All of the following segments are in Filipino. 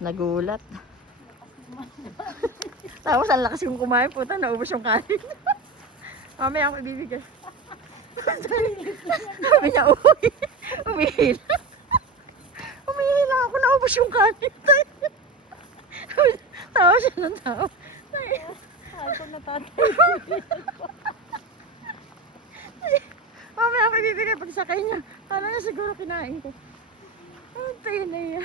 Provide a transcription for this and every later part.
Nagulat. Tapos ang lakas yung kumain, puta, naubos yung kanin. Mamaya ako ibibigay. Sabi niya, uy, umihila. Umihila ako, naubos yung kanin. Tawa siya ng tawa. Ay, ko natatay. Mamaya ako ibibigay pagsakay niya. Kala niya siguro kinain ko. Tayo na yan.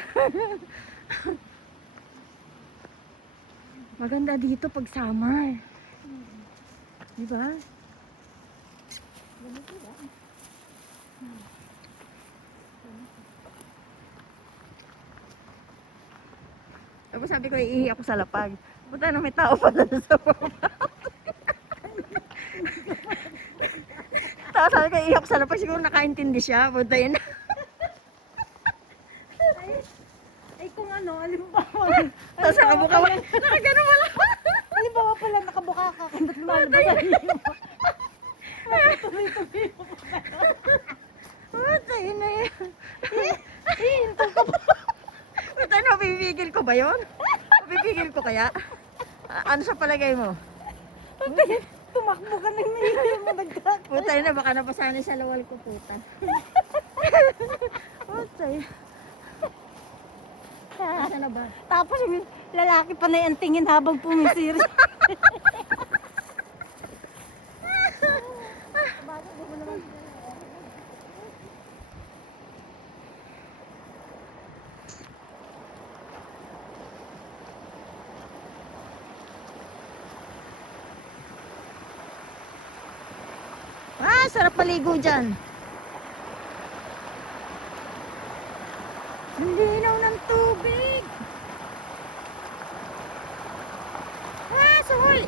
Maganda dito pag summer. Diba? Tapos sabi ko, iihi ako sa lapag. Puta na, may tao pala sa baba. Tapos sabi ko, iihi ako sa lapag. Siguro nakaintindi siya. Puta yun. Ay, kung ano, halimbawa. Tapos nakabuka wala. Nakagano wala. Halimbawa pala, nakabuka ka. Kung ba't lumalabas ang iyo mo? Tuloy-tuloy mo pa. Puta yun na yan. Hinto ka pa. Puta na, pipigil ko ba yun? Pipigil ko kaya? Ano sa palagay mo? Tumakbo ka nang naiiyak mo nagkakot. Puta yun na, baka napasanay sa lawal ko, puta. Puta yun. Asa na ba? Tapos yung lalaki pa na yung tingin habang pumisir. Ah, sarap paligo dyan. Ang linaw ng tubig. Ah, suhoy.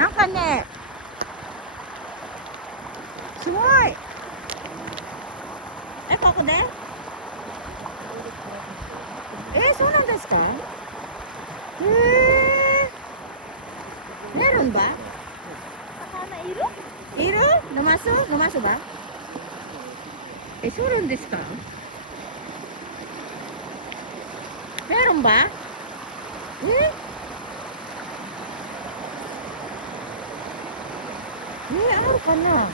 Nang kanet. Suhoy. Eh, koko de? Eh, sunang das ka? Meron ba? Saka na iro? Iro? Namaso? Namaso ba? Eh, surun this ka? Meron ba? Eh? Eh, araw ka na.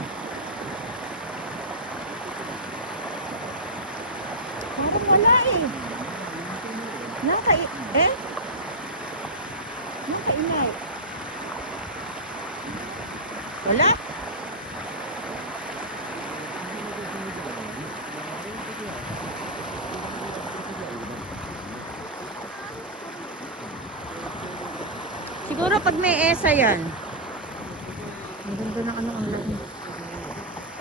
Parang wala eh. Eh? Nakainay. Wala? Siguro pag may ESA yan. Ang ganda na ano ang